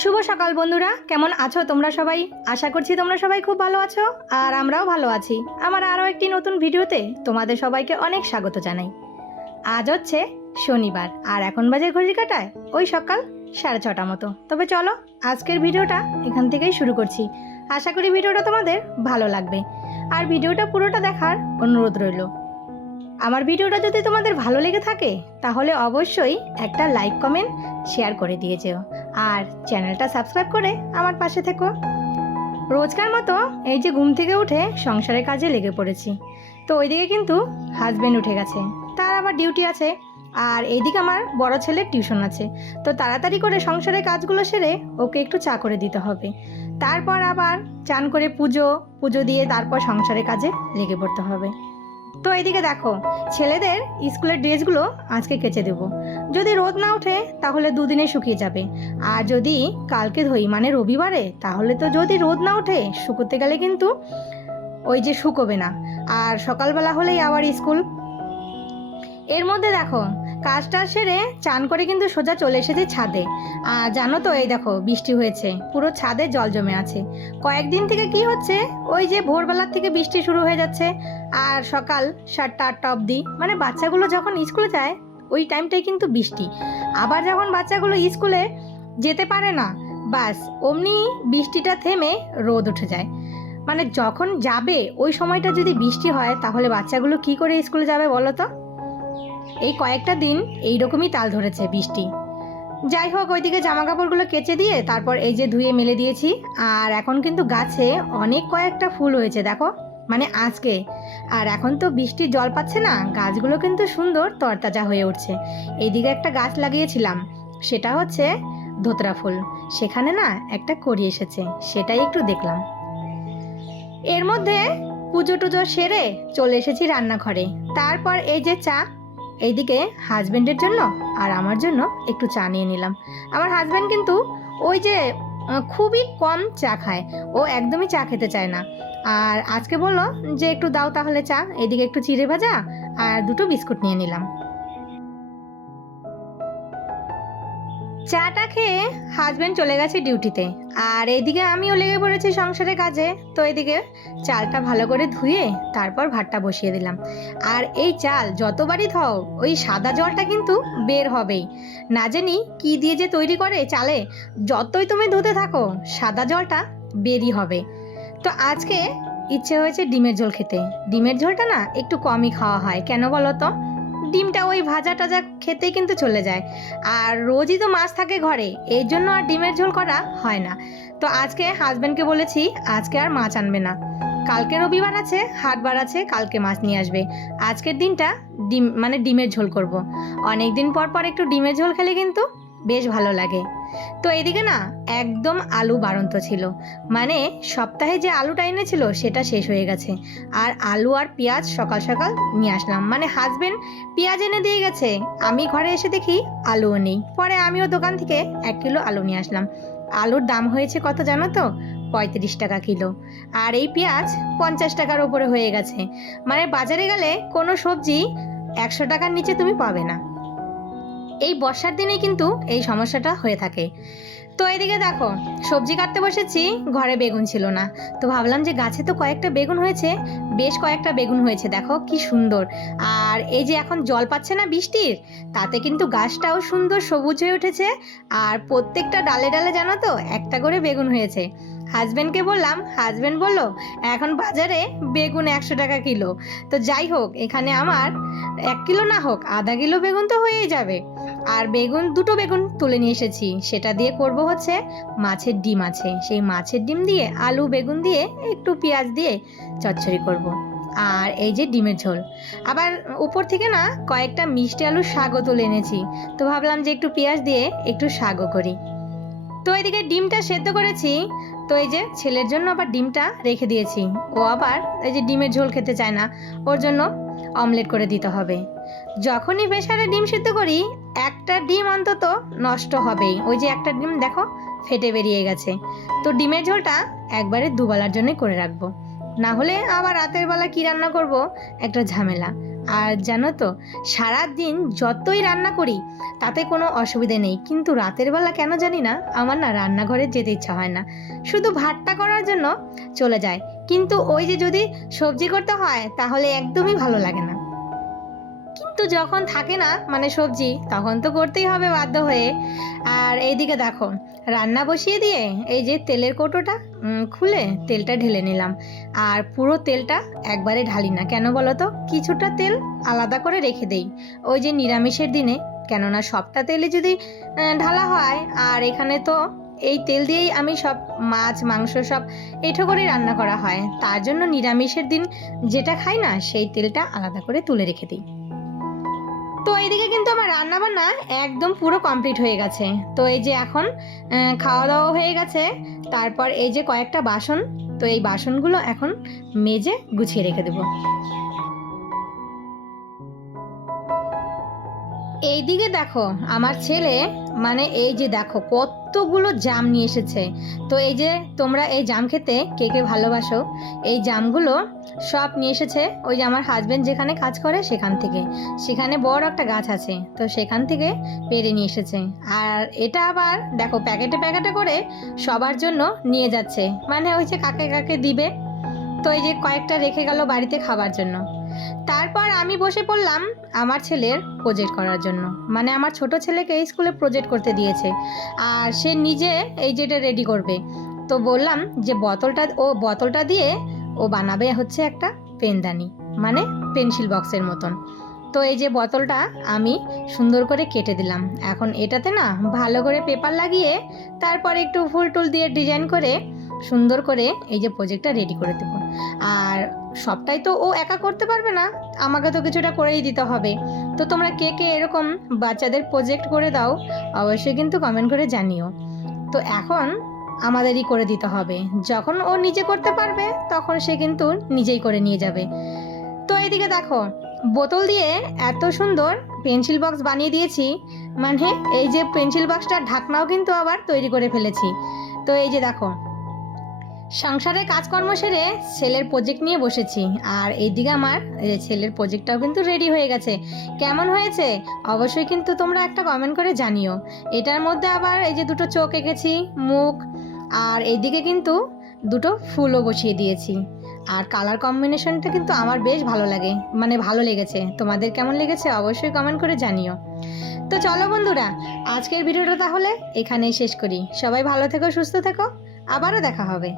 শুভ সকাল বন্ধুরা, কেমন আছো তোমরা সবাই? আশা করছি তোমরা সবাই খুব ভালো আছো আর আমরাও ভালো আছি। আমার আরও একটি নতুন ভিডিওতে তোমাদের সবাইকে অনেক স্বাগত জানাই। আজ হচ্ছে শনিবার আর এখন বাজে ঘড়ি কাটায় ওই সকাল 6:30 মতো। তবে চলো আজকের ভিডিওটা এখান থেকেই শুরু করছি। আশা করি ভিডিওটা তোমাদের ভালো লাগবে আর ভিডিওটা পুরোটা দেখার অনুরোধ রইল। আমার ভিডিওটা যদি তোমাদের ভালো লেগে থাকে তাহলে অবশ্যই একটা লাইক কমেন্ট শেয়ার করে দিয়ে যেও আর চ্যানেলটা সাবস্ক্রাইব করে আমার পাশে থেকো। রোজকার মতো এই যে ঘুম থেকে উঠে সংসারের কাজে লেগে পড়েছি। তো ওইদিকে কিন্তু হাজব্যান্ড উঠে গেছে, তার আবার ডিউটি আছে, আর এইদিকে আমার বড় ছেলের টিউশন আছে। তো তাড়াতাড়ি করে সংসারের কাজগুলো সেরে ওকে একটু চা করে দিতে হবে। তারপর আবার চান করে পুজো দিয়ে তারপর সংসারের কাজে লেগে পড়তে হবে। তো এইদিকে দেখো, ছেলেদের স্কুলের ড্রেসগুলো আজকে কেচে দেবো। যদি রোদ না ওঠে তাহলে দুদিনে শুকিয়ে যাবে, আর যদি কালকে ধুই মানে রবিবারে, তাহলে তো যদি রোদ না ওঠে শুকোতে গেলে কিন্তু ওই যে শুকোবে না, আর সকালবেলা হলেই আবার স্কুল। এর মধ্যে দেখো কাজটা সেরে চান করে কিন্তু সোজা চলে এসেছে ছাদে। আর জানো তো এই দেখো বৃষ্টি হয়েছে, পুরো ছাদে জল জমে আছে। কয়েকদিন থেকে কি হচ্ছে, ওই যে ভোরবেলার থেকে বৃষ্টি শুরু হয়ে যাচ্ছে আর সকাল 7টা-8টা অবধি, মানে বাচ্চাগুলো যখন স্কুলে যায় ওই টাইমটাই কিন্তু বৃষ্টি। আবার যখন বাচ্চাগুলো স্কুলে যেতে পারে না, বাস অমনি বৃষ্টিটা থেমে রোদ উঠে যায়। মানে যখন যাবে ওই সময়টা যদি বৃষ্টি হয় তাহলে বাচ্চাগুলো কি করে স্কুলে যাবে বলো তো? এই কয়েকটা দিন এইরকমই তাল ধরেছে বৃষ্টি। যাই হোক, ওইদিকে জামা কাপড়গুলো কেচে দিয়ে তারপর এই যে ধুয়ে মেলে দিয়েছি। আর এখন কিন্তু গাছে অনেক কয়েকটা ফুল হয়েছে দেখো, মানে আজকে। আর এখন তো বৃষ্টির জল পাচ্ছে না, গাছগুলো কিন্তু সুন্দর তরতাজা হয়ে উঠছে। এইদিকে একটা গাছ লাগিয়েছিলাম, সেটা হচ্ছে ধোতরা ফুল, সেখানে না একটা কড়ি এসেছে, সেটাই একটু দেখলাম। এর মধ্যে পুজো টুজো সেরে চলে এসেছি রান্নাঘরে। তারপর এই যে চা, এইদিকে হাজব্যান্ডের জন্য আর আমার জন্য একটু চা নিয়ে নিলাম। আমার হাজব্যান্ড কিন্তু ওই যে খুবই কম চা খায়, ও একদমই চা খেতে চায় না। আর আজকে বললো যে একটু দাও তাহলে চা। এদিকে একটু চিড়ে ভাজা আর দুটো বিস্কুট নিয়ে নিলাম। চাটা খেয়ে হাজব্যান্ড চলে গেছে ডিউটিতে, আর এইদিকে আমিও লেগে পড়েছি সংসারের কাজে। তো এইদিকে চালটা ভালো করে ধুয়ে তারপর ভাতটা বসিয়ে দিলাম। আর এই চাল যতবারই ধোও ওই সাদা জলটা কিন্তু বের হবেই, না জানি কি দিয়ে যে তৈরি করে চালে, যতই তুমি ধুতে থাকো সাদা জলটা বেরই হবে। তো আজকে ইচ্ছে হয়েছে ডিমের ঝোল খেতে। ডিমের ঝোলটা না একটু কমই খাওয়া হয়, কেন বলো তো? ডিমটা ওই ভাজা টাজা খেতেই কিন্তু চলে যায়, আর রোজই তো মাছ থাকে ঘরে, এই জন্য আর ডিমের ঝোল করা হয় না। তো আজকে হাজব্যান্ডকে বলেছি আজকে আর মাছ আনবে না, কালকে রবিবার আছে, হাটবার আছে, কালকে মাছ নিয়ে আসবে। আজকের দিনটা ডিমের ঝোল করব। অনেক দিন পর পর একটু ডিমের ঝোল খেলে কিন্তু বেশ ভালো লাগে। তো এদিকে না একদম আলু বাড়ন্ত ছিল, মানে সপ্তাহে যে আলুটা এনেছিল সেটা শেষ হয়ে গেছে। আর আলু আর পেঁয়াজ সকাল সকাল নিয়ে আসলাম, মানে হাজবেন্ড পেঁয়াজ এনে দিয়ে গেছে, আমি ঘরে এসে দেখি আলুও নেই। পরে আমিও দোকান থেকে 1 কিলো আলু নিয়ে আসলাম। আলুর দাম হয়েছে কত জানো তো? 35 টাকা কিলো। আর এই পেঁয়াজ 50 টাকার উপরে হয়ে গেছে। মানে বাজারে গেলে কোনো সবজি 100 টাকার নিচে তুমি পাবে না। এই বর্ষার দিনে কিন্তু এই সমস্যাটা হয়ে থাকে। তো এদিকে দেখো সবজি কাটতে বসেছি, ঘরে বেগুন ছিল না। তো ভাবলাম যে গাছে তো কয়েকটা বেগুন হয়েছে, বেশ কয়েকটা বেগুন হয়েছে, দেখো কি সুন্দর। আর এই যে এখন জল পাচ্ছে না বৃষ্টির, তাতে কিন্তু গাছটাও সুন্দর সবুজ হয়ে উঠেছে। আর প্রত্যেকটা ডালে ডালে জানো তো একটা করে বেগুন হয়েছে। হাজব্যান্ডকে বললাম, হাজব্যান্ড বলল এখন বাজারে বেগুন 100 টাকা কিলো। তো যাই হোক, এখানে আমার 1 কিলো না হোক আধা কিলো বেগুন তো হয়েই যাবে। আর দুটো বেগুন তুলে নিয়ে এসেছি, সেটা দিয়ে করব হচ্ছে মাছের ডিম আছে, সেই মাছের ডিম দিয়ে আলু বেগুন দিয়ে একটু পেঁয়াজ দিয়ে চচ্চড়ি করব। আর এই যে ডিমের ঝোল, আবার উপর থেকে না কয়েকটা মিষ্টি আলুর শাকও তুলে এনেছি। তো ভাবলাম যে একটু পেঁয়াজ দিয়ে একটু শাকও করি। তো এদিকে ডিমটা সেদ্ধ করেছি। তো এই যে ছেলের জন্য আবার ডিমটা রেখে দিয়েছি, ও আবার এই যে ডিমের ঝোল খেতে চায় না, ওর জন্য অমলেট করে দিতে হবে। যখনই প্রেসারে ডিম সিদ্ধ করি একটা ডিম অন্তত নষ্ট হবেই, ওই যে একটা ডিম দেখো ফেটে বেরিয়ে গেছে। তো ডিমের ঝোলটা একবারে দুবেলার জন্য করে রাখবো, না হলে আবার রাতের বেলা কি রান্না করব একটা ঝামেলা। আর জানো তো, সারাদিন যতই রান্না করি তাতে কোনো অসুবিধে নেই, কিন্তু রাতের বেলা কেন জানি না আমার না রান্নাঘরে যেতে ইচ্ছা হয় না, শুধু ভাতটা করার জন্য চলে যায়। কিন্তু ওই যে যদি সবজি করতে হয় তাহলে একদমই ভালো লাগে না। কিন্তু যখন থাকে না মানে সবজি, তখন তো করতেই হবে বাধ্য হয়ে। আর এইদিকে দেখো, রান্না বসিয়ে দিয়ে এই যে তেলের কৌটোটা খুলে তেলটা ঢেলে নিলাম। আর পুরো তেলটা একবারে ঢালি না, কেন বলো তো, কিছুটা তেল আলাদা করে রেখে দেই ওই যে নিরামিষের দিনে। কেননা সবটা তেলে যদি ঢালা হয়, আর এখানে তো এই তেল দিয়েই আমি সব মাছ মাংস সব এঁঠো করে রান্না করা হয়, তার জন্য নিরামিষের দিন যেটা খাই না সেই তেলটা আলাদা করে তুলে রেখে দিই। তো এইদিকে কিন্তু আমার রান্না বান্না একদম পুরো কমপ্লিট হয়ে গেছে। তো এই যে এখন খাওয়া দাওয়া হয়ে গেছে, তারপর এই যে কয়েকটা বাসন, তো এই বাসনগুলো এখন মেজে গুছিয়ে রেখে দেবো। এইদিকে দেখো আমার ছেলে, মানে এই যে দেখো কতগুলো জাম নিয়ে এসেছে। তো এই যে তোমরা এই জাম খেতে কে কে ভালোবাসো, এই জামগুলো সব নিয়ে এসেছে ওই যে আমার হাজবেন্ড যেখানে কাজ করে সেখান থেকে। সেখানে বড় একটা গাছ আছে, তো সেখান থেকে পেড়ে নিয়ে এসেছে। আর এটা আবার দেখো প্যাকেটে প্যাকেটে করে সবার জন্য নিয়ে যাচ্ছে, মানে ওই যে কাকে কাকে দিবে। তো এই যে কয়েকটা রেখে গেল বাড়িতে খাবার জন্য। তারপর আমি বসে পড়লাম আমার ছেলের প্রজেক্ট করার জন্য, মানে আমার ছোট ছেলেকে স্কুলে প্রজেক্ট করতে দিয়েছে, আর সে নিজে এই যেটা রেডি করবে। তো বললাম যে বোতলটা দিয়ে ও বানাবে হচ্ছে একটা পেনদানি, মানে পেন্সিল বক্সের মতন। তো এই যে বোতলটা আমি সুন্দর করে কেটে দিলাম। এখন এটাতে না ভালো করে পেপার লাগিয়ে তারপর একটু ফুল টুল দিয়ে ডিজাইন করে সুন্দর করে এই যে প্রজেক্টটা রেডি করে দেবো। আর সবটাই তো ও একা করতে পারবে না, আমাকে তো কিছুটা করেই দিতে হবে। তো তোমরা কে কে এরকম বাচ্চাদের প্রজেক্ট করে দাও অবশ্যই কিন্তু কমেন্ট করে জানিও। তো এখন আমাদেরই করে দিতে হবে, যখন ও নিজে করতে পারবে তখন সে কিন্তু নিজেই করে নিয়ে যাবে। তো এইদিকে দেখো বোতল দিয়ে এত সুন্দর পেন্সিল বক্স বানিয়ে দিয়েছি, মানে এই যে পেন্সিল বক্সটার ঢাকনাও কিন্তু আবার তৈরি করে ফেলেছি। তো এই যে দেখো সংসারের কাজকর্ম সেরে ছেলের প্রজেক্ট নিয়ে বসেছি, আর এইদিকে আমার ছেলের প্রজেক্টটাও কিন্তু রেডি হয়ে গেছে। কেমন হয়েছে অবশ্যই কিন্তু তোমরা একটা কমেন্ট করে জানিও। এটার মধ্যে আবার এই যে দুটো চোখ এঁকেছি, মুখ, আর এইদিকে কিন্তু দুটো ফুলও বসিয়ে দিয়েছি। আর কালার কম্বিনেশনটা কিন্তু আমার বেশ ভালো লাগে, মানে ভালো লেগেছে। তোমাদের কেমন লেগেছে অবশ্যই কমেন্ট করে জানিও। তো চলো বন্ধুরা, আজকের ভিডিওটা তাহলে এখানেই শেষ করি। সবাই ভালো থেকো, সুস্থ থেকো, আবারও দেখা হবে।